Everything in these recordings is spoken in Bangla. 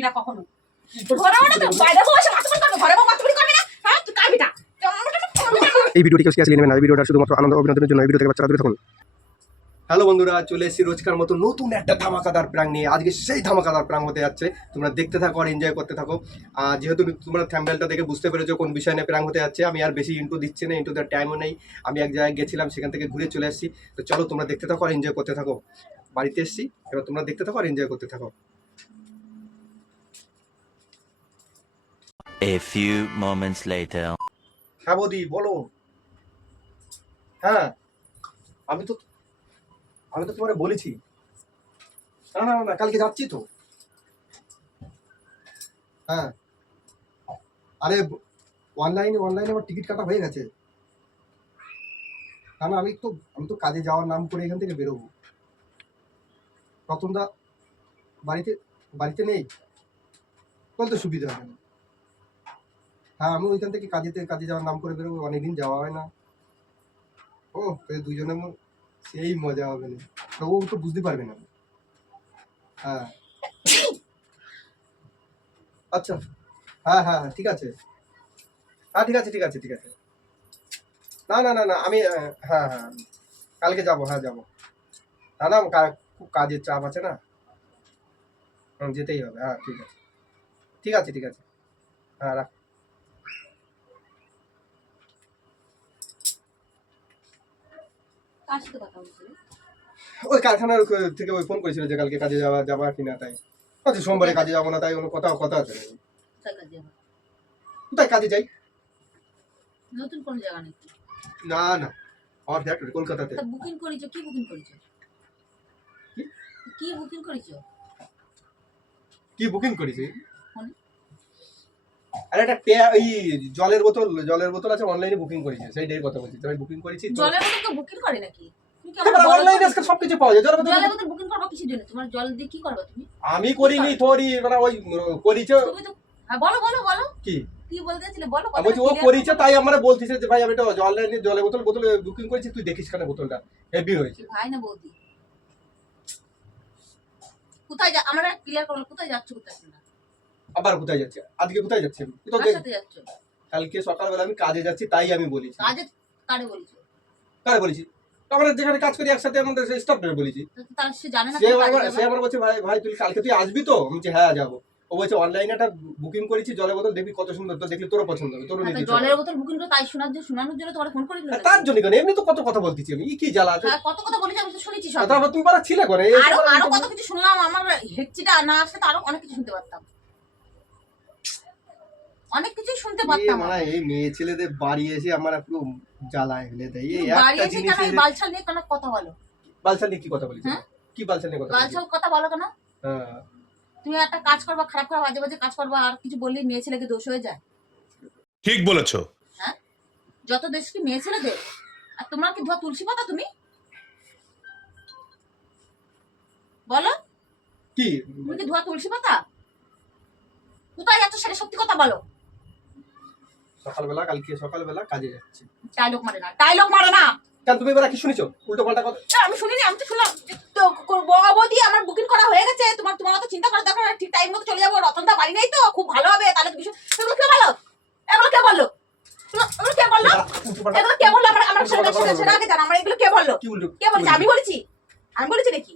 করবি না কখনো। ঘরে ওটা তো বাইরে বসে মাথা করবে, ঘরে মাথা করবি না। হ্যাঁ তুই কাবিটা। এই ভিডিওটি কেউ সিরিয়াসলি নেবেন না, এই ভিডিওটা শুধুমাত্র আনন্দ অভিনন্দনের জন্য। এই ভিডিও থেকে বাচ্চারা দূরে থাকুন। হ্যালো বন্ধুরা, চলে এসেছি রোজকার মতো নতুন একটা ধামাকাদার প্র্যাঙ্ক নিয়ে। আজকে সেই ধামাকাদার প্র্যাঙ্ক হতে যাচ্ছে, তোমরা দেখতে থাকো আর এনজয় করতে থাকো। যেহেতু তোমরা থাম্বনেলটা দেখে বুঝতে পেরেছো কোন বিষয় নিয়ে প্র্যাঙ্ক হতে যাচ্ছে, আমি আর বেশি ইন্ট্রো দিচ্ছি না, ইন্ট্রো দেওয়ার টাইমও নেই। আমি এক জায়গায় গেছিলাম, সেখান থেকে ঘুরে চলে আসছি। তো চলো তোমরা দেখতে থাকো আর এনজয় করতে থাকো। বাড়িতে এসেছি, এবার তোমরা দেখতে থাকো আর এনজয় করতে থাকো। A few moments later. হ্যাঁ বৌদি বলো। হ্যাঁ আমি তো তোমারে বলেছি। না না না, কালকে যাচ্ছি তো। হ্যাঁ আরে অনলাইনে আমার টিকিট কাটা হয়ে গেছে। না না, আমি তো কাজে যাওয়ার নাম করে এখান থেকে বেরোবো। রতনদা বাড়িতে নেই, বলতে সুবিধা হবে না। হ্যাঁ আমি ওইখান থেকে কাজে যাওয়ার নাম করে বেরোবো, অনেকদিন যাওয়া হয় না। ও দুজনের সেই মজা হবে না, ও তো বুঝতে পারবে না। হ্যাঁ আচ্ছা, হ্যাঁ হ্যাঁ ঠিক আছে, হ্যাঁ ঠিক আছে ঠিক আছে ঠিক আছে। না না না না আমি হ্যাঁ হ্যাঁ কালকে যাবো, হ্যাঁ যাবো। না না খুব কাজের চাপ আছে না, যেতেই হবে। হ্যাঁ ঠিক আছে ঠিক আছে ঠিক আছে, হ্যাঁ রাখ। ওই কারখানার থেকে ওই ফোন করেছিল যে কালকে কাজে যাবা কিনা, তাই আচ্ছা সোমবারে কাজে যাবো না, তাই কোনো কথা আছে নাকি? কোথায় কাজে যাই? নতুন কোন জায়গা নাকি? না না আমার ফ্যাক্টরি কলকাতাতে। বুকিং করেছো? কি বুকিং করেছো? কি বুকিং করেছো? কি বুকিং করেছি? আরে একটা এই জলের বোতল আছে, অনলাইনে বুকিং করেছি, সেইটাই কথা বলছি। আমি বুকিং করেছি। জলের বোতল তো বুকিং করে নাকি? অনলাইনে আজকাল সবকিছু পাওয়া যায়। জলের বোতল বুকিং করবা কিসের জন্য? তোমার জল দিয়ে কি করবা তুমি? আমি করিনি, তোরই মানে ওই করিছো। তুমি তো বলো কি বলতে চাইছিলে বলো। আমি বলছি ও করিছো, তাই আমরা বলতিছে যে ভাই আমি তো অনলাইনে জলের বোতল বুকিং করেছি, তুই দেখিস কেন বোতলটা হেভি হয়েছে। ভাই না বৌদি, কোথায় যা আমরা ক্লিয়ার করব, কোথায় যাচ্ছ কোথায় না? আবার কোথায় যাচ্ছে? আজকে কোথায় যাচ্ছে? কোথায় সাথে যাচ্ছ? কালকে সকালবেলা আমি কাজে যাচ্ছি, তাই আমি বলেছি। কাজে কারে বলছো? কারে বলেছি? আমরা যেখানে কাজ করি একসাথে, আমাদের স্টাফদের বলেছি। তার সে জানে না? সে আমার বলছে ভাই তুই কালকে তুই আসবি তো? আমি বলছি হ্যাঁ যাবো। ও বলছে অনলাইনে একটা বুকিং করেছি জলের বোতল, দেখবি কত সুন্দর, তো দেখলে তোরও পছন্দ হবে, তোরও নিতে। জলের বোতল বুকিং করে তাই শোনানোর জন্য তোমার ফোন করেছিল? তার জন্য কেন, এমনি তো কত কথা বলতেছি আমি। কি জ্বালা আছে? কত কথা বলেছি আমি তো শুনেছি সব। তারপর তুমি পারা ছিলে করে আরো কত কিছু শুনলাম, আমার হেডচিটা না আসলে তো আরো অনেক কিছু শুনতে পারতাম, অনেক কিছু শুনতে পারতাম। মানে এই মেয়ে ছেলেদের বাড়ি এসে আমার পুরো জ্বালায় ফেলে দেয়। এই একটা জিনিস বালছাল নিয়ে কেন কথা বলো? বালছাল নিয়ে কি কথা বলিস? কি বালছাল নিয়ে কথা? বালছাল কথা বলো কেন? হ্যাঁ তুমি একটা কাজ করবা, খারাপ বাজে কাজ করবা, আর কিছু বললেই মেয়ে ছেলেকে দোষ হয়ে যায়। ঠিক বলেছো। হ্যাঁ যত দোষ কি মেয়ে ছেলেদের? আর তোমরা কি ধোয়া তুলসী পাতা? তুমি বলো কি তুমি কি ধোয়া তুলসী পাতা? কোথায় যাচ্ছ সেটা সত্যি কথা বলো। কালকে সকালবেলা কাজে যাচ্ছে। ডায়লগ মারে না কেন তুমি এবার কি শুনেছো উল্টো পাল্টা কথা? আমি শুনিনি, আমি তো শুনলাম তো বৌদি আমার বুকিং করা হয়ে গেছে, তোমার তো চিন্তা করার দরকার নেই, ঠিক টাইম মতো চলে যাবো। রতনদা বাড়ি নেই তো, খুব ভালো হবে। তাহলে তুমি এগুলো কে বলো? এগুলো কে বললো? আমার সেটা আগে জানা। আমার এগুলো কে বললো? কে বলেছে? আমি বলেছি নাকি?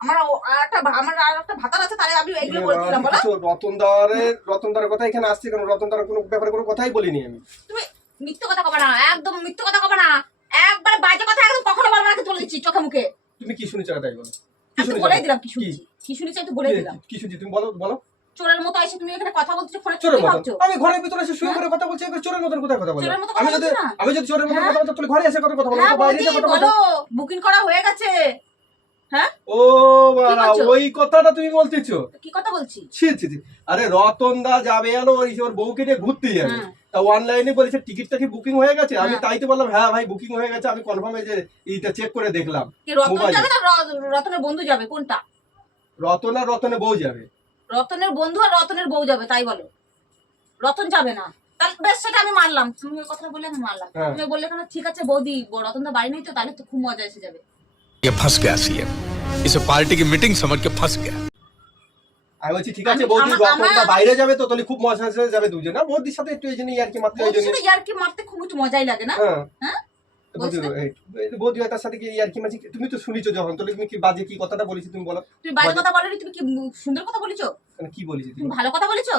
আমার একটা ভাতার আছে, তাহলে আমি এগুলো বলছিলাম। বলো রতনদারের কথা এখানে আসছে কেন? রতনদার কোনো ব্যাপারে কোনো কথাই বলিনি আমি। তুমি মিথ্যে কথা কবে না, একদম মিথ্যে কথা কবে না, একবার বাজে কথা একদম কখনো বলবো না, বলে দিচ্ছি চোখে মুখে। তুমি কি শুনেছো তাই বলো? বলে দিলাম কি শুনেছি আমি তো বলে দিলাম। কি শুনছি তুমি বলো। চোরের মতো এসে তুমি এখানে কথা বলছো ফোনে? চোরের মতো? আমি ঘরের ভিতরে এসে শুয়ে পড়ে কথা বলছি, চোরের মতো কোথায় কথা বলছি? আমি যদি চোরের মতো কথা বলতাম তাহলে ঘরে এসে কথা বলবো, বাইরে এসে কথা বলবো। বুকিং করা হয়ে গেছে। হ্যাঁ ও বাবা, ওই কথাটা তুমি বলতেছো? কি কথা বলছি? ছি আরে রতনদা যাবে এলো ওর বউকে নিয়ে ঘুরতে যাবে, তা অনলাইনে বলেছে টিকিটটা কি বুকিং হয়ে গেছে? আমি তাই তো বললাম হ্যাঁ ভাই বুকিং হয়ে গেছে, আমি কনফার্ম এই যে এইটা চেক করে দেখলাম। কি রতন যাবে না রতনের বন্ধু যাবে? কোনটা? রতন আর রতনের বউ যাবে। রতনের বন্ধু আর রতনের বউ যাবে তাই বলো? রতন যাবে না, তাহলে বেশ সেটা আমি মানলাম। তুমি ওই কথা বললে আমি মানলাম। তুমি বললে কেন ঠিক আছে বৌদি রতনদা বাড়ি নেই তো, তাহলে তো খুব মজা এসে যাবে। ये फंस गया सीएम, इसे पार्टी की मीटिंग समझ के फंस गया। আমি বলছি ঠিক আছে আমি- বৌদি আমার- রতনটা বাইরে যাবে তো তাহলে খুব মজা হয়ে যাবে দুজন না বৌদির সাথে একটু এই জন্য ইয়ার্কি মারতে এই জন্য ইয়ার্কি মারতে খুব একটু মজাই লাগে না? হ্যাঁ হ্যাঁ? বৌদি বলছি বৌদি তার সাথে কি ইয়ার্কি মারছি তুমি তো শুনিছো যখন তাহলে তুমি কি বাজে কি কথাটা বলেছি তুমি বলো তুমি বাজে কথা বলোনি, তুমি কি সুন্দর কথা বলেছো? কি বলেছি তুমি তুমি ভালো কথা বলেছো?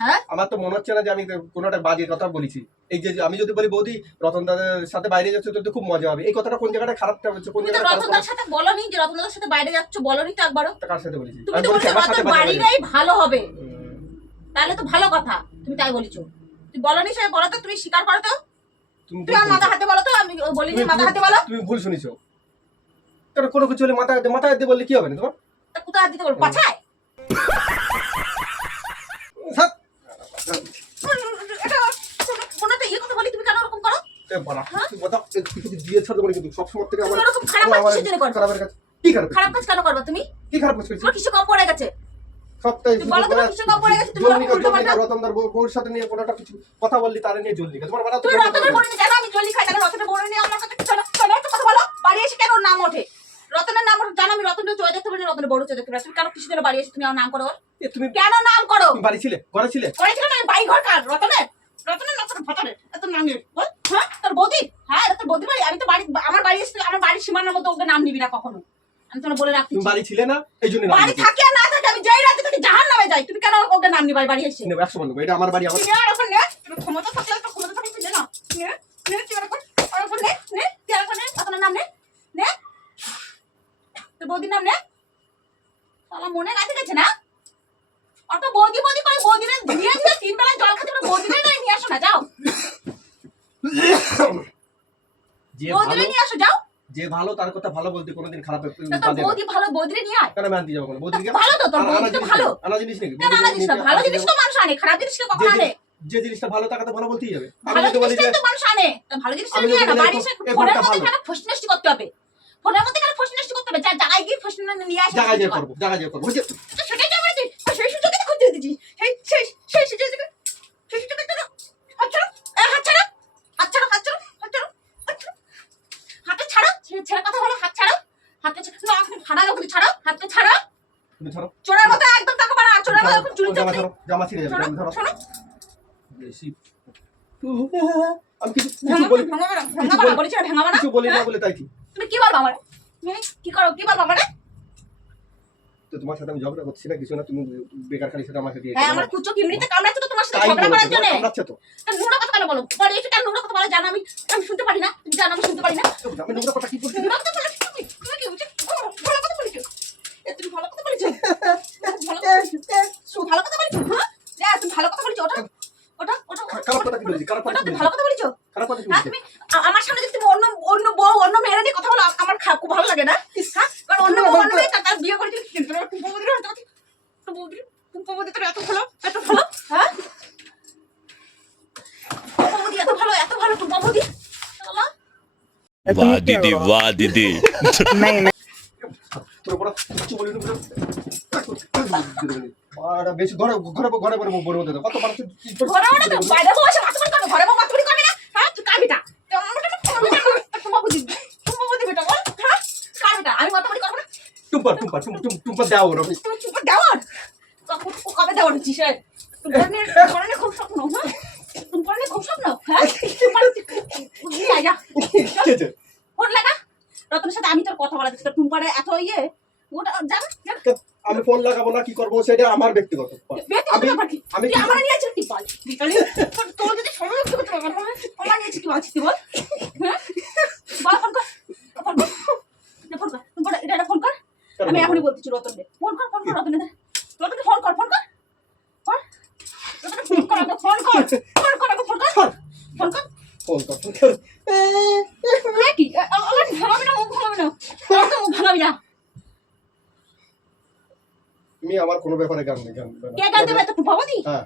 হ্যাঁ? আমার তো মনে হচ্ছে না যে আমি কোনোটা বাজে কথা বলেছি এই যে আমি যদি বলি বৌদি রতন দাদার সাথে বাইরে যাচ্ছে তো খুব মজা হবে এই কথাটা কোন জায়গাটা খারাপটা হচ্ছে কোন তুমি তো জায়গাটা রতনদার সাথে বলোনি যে রতনদার সাথে বাইরে যাচ্ছ, বলোনি তো একবারও। কার সাথে বলেছি তুমি আমি তো বলছি বলছো আমার সাথে রতন বাজে বাড়িটাই ভালো হবে, হুম। তাহলে তো ভালো কথা, তুমি তাই বলেছো। তুমি বলোনি, সে বলো তো, তুমি স্বীকার করো তো, তুমি তুমি আমার মাথা হাতে বলো তো, আমি বলিনি মাথা হাতে বলো। তুমি ভুল শুনিছো কারণ কোনো কিছু হলে মাথা হাতে বললে কি হবে না তোমার তা কোথায় হাত দিতে বলো? পাছায়? সাত। এটা কোনো একটা ইয়ে কথা বলি, তুমি কেন ওরকম করো? এ বাড়া, তুই কথা একটু কিছু দিয়ে ছাড়তে পারি কিন্তু সবসময় থেকে তুমি ওরকম খারাপ কাজ কিসের জন্য করো? খারাপের কাছে কি খারাপ খারাপ কাজ কেন করবা তুমি? কি খারাপ কাজ করেছি তোমার কিছু কম পড়ে গেছে? সপ্তাহে তুমি বলো তোমার কিছু কম পড়ে গেছে, তুমি ওরকম উল্টোপাল্টা। রতনদার বউর সাথে নিয়ে কোনোটা কিছু কথা বললি তারে নিয়ে জলদি তোমার মাথা তো তুমি রতনের বোন জানো আমি জলি খাই, তাহলে রতনের বোন নিয়ে আমার কাছে চলো চলো একটা কথা বলো। বাড়ি এসে কেন ওর নাম ওঠে? রতনের নাম ওঠে জানো, আমি রতনের চয় দেখতে পারি না, রতনের বড় চয় দেখতে পারি না। তুমি কেন কিছু জন্য বাড়ি এসে তুমি আমার নাম করো ওর? তুমি কেন নাম করো? বাড়ি ছিলে ঘরে ছিলে করেছিল না বাড়ি ঘর কার? রতনের? রতনের না তোর ভাতারের? এত নামের বল, হ্যাঁ তোর বৌদি, হ্যাঁ এটা তোর বৌদি বাড়ি। আমি তো বাড়ি, আমার বাড়ি এসে আমার বাড়ির সীমানার মধ্যে ওকে নাম নিবি না কখনো, আমি তোমার বলে রাখছি। তুমি বাড়ি ছিলে না এই জন্য বাড়ি থাকে আর না থাকে, আমি যাই রাতে তুমি জাহান নামে যাই, তুমি কেন ওকে নাম নিবাই বাড়ি এসে? 100 বার নেবো, এটা আমার বাড়ি আমার তুমি আর ওখানে নে, তুমি ক্ষমতা থাকলে তো ক্ষমতা থাকলে তুই নে না, নে নে তুই আর ওখানে নে নে তুই আর ওখানে আপনার নাম নে নে তোর বৌদির নাম নে। শালা মনে গাছে গেছে না অত বৌদি বৌদি করে বৌদিরে দিয়ে দিলে 3 বেলা জল খেতে পারে, বৌদিরে নাই নিয়ে আসো না, যাও যে বৌদিরে ভালো নিয়ে আসো, যাও। যে ভালো তার কথা ভালো বলতে কোনোদিন খারাপ তা তোর বাদে না। বৌদি ভালো, বৌদিরে নিয়ে আয়। কেন আমি আনতে যাবো বৌদিকে ভালো তো তোর বৌদি তো ভালো। আনা জিনিস নাকি কেন আনা জিনিস না? ভালো জিনিস তো মানুষ আনে, খারাপ জিনিস কে কখন আনে? যে জিনিসটা ভালো তাকে তো ভালো বলতেই হবে আমি ভালো যদি বলি যে জিনিসটাই তো মানুষ আনে, তা ভালো জিনিসটা আমি নিয়ে যদি আয় না। বলি বাড়ি এসে এই ফোনের ফোনটা মধ্যে ভালো। কেন ফসনষ্টি করতে হবে? ফোনের মধ্যে কেন ফসনষ্টি করতে হবে? যা জায়গায় গিয়ে ফসন নিয়ে আসে। জায়গায় যে করবো বুঝে সেটাই তো বলেছি, সেই সুযোগে তো খুঁজে দিচ্ছি, সেই সুযোগে সেই সুযোগে তো হাত ছাড়ো, হাত ছাড়ো, হাত ছাড়ো, হাত ছাড়ো, হাত ছাড়ো, হাত ছাড়ো, হাতটা ছাড়ো, ছেড়ে কথা বলো, হাত ছাড়ো, হাতটা ছাড়ো, ফাড়া লোক ছাড়ো, হাতটা ছাড়ো, তুমি ধরো চোরের মতো একদম টাকা পারা, চোরের মতো এখন চুরি জামা চাচ্ছে। ধরো জামা ছিঁড়ে যাবে শোনো, আমি ধরো শোনো, বেশি আমি কিছু বলি ভাঙাবা না, বলেছি না ভাঙাবা না। কিছু বলি না বলে তাই কি তুমি কি বলবা আমারে? কি করো, কি বলবা আমারে? তো তোমার সাথে আমি ঝগড়া করছি না কিছু না তুমি বেকার খালি সেটা আমাকে দিয়ে হ্যাঁ, আমার কুচো কিমড়িতে কামড়াচ্ছে তো তোমার সাথে তাই ঝগড়া করার জন্য। কামড়াচ্ছে তো নোংরা কথা কেন বলো? বলো এটা কেন নোংরা কথা বলে জানো? আমি শুনতে পারি না, তুমি জানো আমি শুনতে পারি না। আমি নোংরা কথা কি বলছি নোংরা কথা বলে তুমি কি বলছো? ভালো কথা বলেছো, তুমি ভালো কথা বলেছো, ভালো কথা বলেছো, ভালো কথা বলেছো, হ্যাঁ তুমি ভালো কথা বলেছো। ওটা ওটা ওটা খারাপ কথা কি বলছি খারাপ কথা ওটা কি তুমি বলছি ভালো কথা বলেছো। খারাপ কথা কি হ্যাঁ, বলছি তুমি আমার সামনে যদি তুমি অন্য অন্য বউ অন্য মেয়েরা নিয়ে কথা বলো, আমার খুব ভালো লাগে না। হ্যাঁ, কারণ অন্য বউ অন্য মেয়ে তার বিয়ে করে কিন্তু কুম্পবতী তোর এত ভালো, এত ভালো, হ্যাঁ কুম্পবতী এত ভালো, এত ভালো কুম্পবতী। वाह दीदी वाह दीदी তোর উপর কিছু বলি না বেশি ঘরে ঘরে ঘরে ঘরে বড় মধ্যে কত মানুষ ঘরে ওটা তো বাইরে বসে মাতবরি করবে, ঘরে বউ মাতবরি করবে না। হ্যাঁ তুই কার বেটা? কুম্পবতী বেটা বল, হ্যাঁ কার বেটা? আমি মাতবরি করবো না? টুম্পা দাও রবি তুমি চুপ দেওয়ার কবে দেওয়ার হচ্ছিস? তোমার নিয়ে খুব স্বপ্ন, হ্যাঁ তোমার নিয়ে খুব স্বপ্ন, হ্যাঁ ফোন লাগা রতনের সাথে, আমি তোর কথা বলা দিচ্ছি, তোর টুম্পারে এত ইয়ে ওটা জানা আমি ফোন লাগাবো না কি করবো সেটা আমার ব্যক্তিগত আমি তুই আমার নিয়েছিস কি বল? তোর যদি সময় করতে পারবো না, আমার নিয়েছিস কি বলছিস তুই বল? হ্যাঁ বল, ফোন কর, ফোন কর, ফোন কর, ফোন কর, এটা ফোন কর। আমি এখনই বলতেছি রতনে ফোন কর, ফোন কর, রতনে রতনে ফোন কর, ফোন কর, কর রতনে ফোন কর, ফোন কর, ফোন কর, ফোন কর, ফোন কর, ফোন কর কি আমার ভাঙাবি না, মুখ ভাঙাবি না, তো মুখ ভাঙাবি না। তুমি আমার কোনো ব্যাপারে গান নেই কে গান দেবে? তো ভবদি হ্যাঁ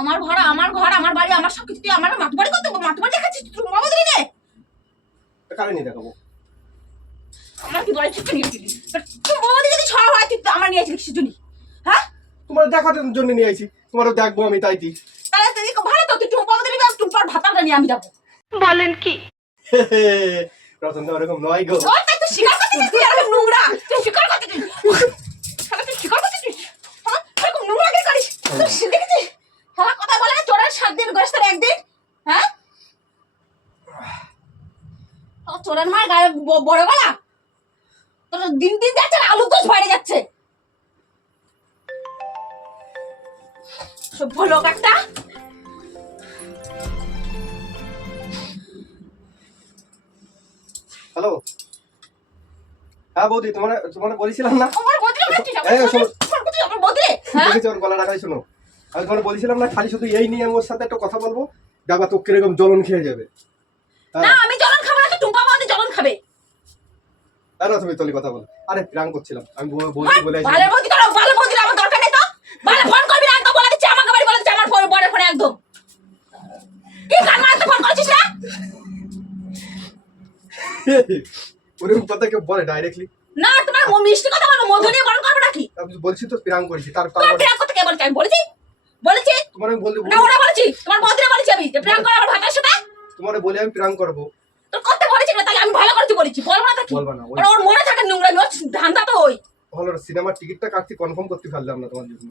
আমার ঘর, আমার ঘর, আমার বাড়ি, আমার সবকিছু, তুই আমার মাতবাড়ি করতে মাতবাড়ি দেখাচ্ছিস তুই বাবা দিলি রে? কারে নিয়ে দেখাবো আমার কি বলে ঠিক নিয়েছিলি? তুই বাবা দিলি যদি ছড়া হয় তুই আমার নিয়েছিলি কিছু জন্য, হ্যাঁ তোমার দেখার জন্য নিয়ে আইছি তোমারও দেখবো আমি তাই তাহলে তুই ভালো তো, তুই বাবা দিলি টুম্পার ভাতা জুতোটা নিয়ে আমি যাবো। রতন তো ওরকম নয় গো। ওই তাই তুই স্বীকার করতেছিস, তুই এরকম নোংরা, তুই স্বীকার করতেছিস, শালা তুই স্বীকার করতেছিস, হ্যাঁ এরকম নোংরা কে করিস? তুই দেখেছিস শালা কথা বলে না, চোরের 7 দিন গোস্তের 1 দিন, হ্যাঁ চোরের মার গায়ে বড় গলা, তোর দিন দিন যাচ্ছে আলু দোষ বাইরে যাচ্ছে। সভ্য লোক একটা। হ্যালো, হ্যাঁ বৌদি, তোমার বলেছিলাম না, আমার বদলে গেছিস, এই শোনো। আমার বদলে, হ্যাঁ দেখেছো ওর গলা রাখাই, শোনো আমি তোমার বলেছিলাম না খালি শুধু এই নিয়ে আমি ওর সাথে একটা কথা বলবো, দেখবা তো কিরকম জ্বলন খেয়ে যাবে। না আমি জ্বলন খাবো না, তো টুম্পা বৌদি জ্বলন খাবে। আরে তুমি তলি কথা বলো, আরে প্রাঙ্ক করছিলাম আমি, বৌদি বলে ভালো বৌদি করো, ভালো বৌদি আমার দরকার নেই তো। ভালো ফোন করবি না, একদম বলে দিচ্ছি, আমাকে বাড়ি বলে দিচ্ছি, আমার বড় ফোনে একদম। কি কান মারতে ফোন করেছিস না? ওরকম কথা কেউ বলে ডাইরেক্টলি? না তোমার মিষ্টি কথা বলবো, মধু নিয়ে বরণ করবো নাকি? আমি বলছি তো প্রাঙ্ক করেছি, তোমার প্রেম করতে কে বলেছে? আমি বলেছি বলেছি তোমার আমি বলতে না, ওরা বলেছি, তোমার বৌদিরা বলেছি আমি যে প্রেম করে আমার ভাতার সাথে। তোমার বলে আমি প্রাঙ্ক করবো, তোর করতে বলেছি না, তাহলে আমি ভালো করতে বলেছি, বলবো না তো কি? বলবা না, ওই ওর মনে থাকে নোংরা, ওর ধান্দা তো ওই হলো সিনেমার টিকিটটা কাটছি, কনফার্ম করতে পারলাম না তোমার জন্য।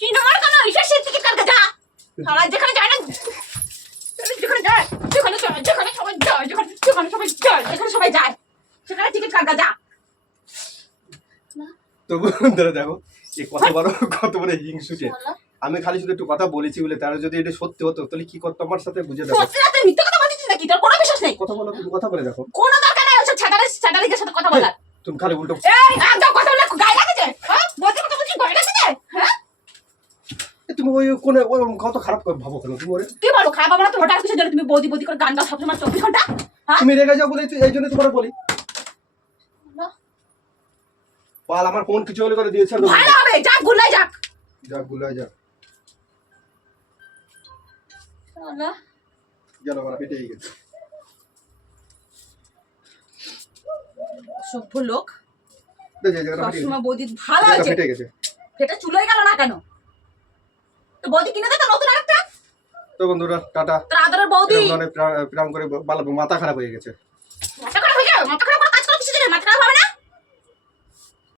সিনেমার কেন ঈশ্বর সে টিকিট কাটতে যা, সারা যেখানে যায় না, যেখানে যায়, যেখানে সবাই যায়, যেখানে সবাই যায় সেখানে টিকিট কাটতে যা। তো বন্ধুরা দেখো এই কত বড় হিংসু যে, আমি খালি শুধু একটু কথা বলেছি বলে, তারা যদি এটা সত্যি হতো তাহলে কি করতো আমার সাথে বুঝে দেখো। সত্যি না, তুই মিথ্যা কথা বলছিস নাকি? তোর কোনো বিশ্বাস নেই? কথা বলো, তুমি কথা বলে দেখো, কোনো দরকার নেই ওসব ছাটারিকের সাথে কথা বলার। তুমি খালি উল্টো। এই একদম কথা বলে গায়ে লাগে যায়, হ্যাঁ বলতে কথা বলছিস গায়ে লাগে যায়, হ্যাঁ তুমি ওই কোনে ওই কত খারাপ করে ভাবো কেন তুমি ওরে? তুই বলো খারাপ হবে না তো? ওটা আর কিছু জন্য তুমি বৌদি বৌদি করে গান গাও সবসময় 24 ঘন্টা, হ্যাঁ তুমি রেগে যাও বলে এই জন্য তোমার বলি, বল আমার ফোন কিছু হলে করে দিয়েছে আর ভালো হবে, যাক গুলাই যাক। যাক গুলাই যাক, আল্লাহ গেল আমার পেটেই গেছে। সভ্য লোক, দেখে জায়গাটা ফেটে গেছে, সবসময় বৌদি ভালো জায়গাটা হয়েছে, ফেটে গেছে। সেটা চুলোই গেল না কেন? তো বৌদি কিনে দে তো নতুন আরেকটা। তো বন্ধুরা টাটা, তোর আদরের বৌদি প্রাণ করে মাথা খারাপ হয়ে গেছে। মাথা খারাপ হয়ে যাবে, মাথা খারাপ করে কাজ করছিস, মাথা খারাপ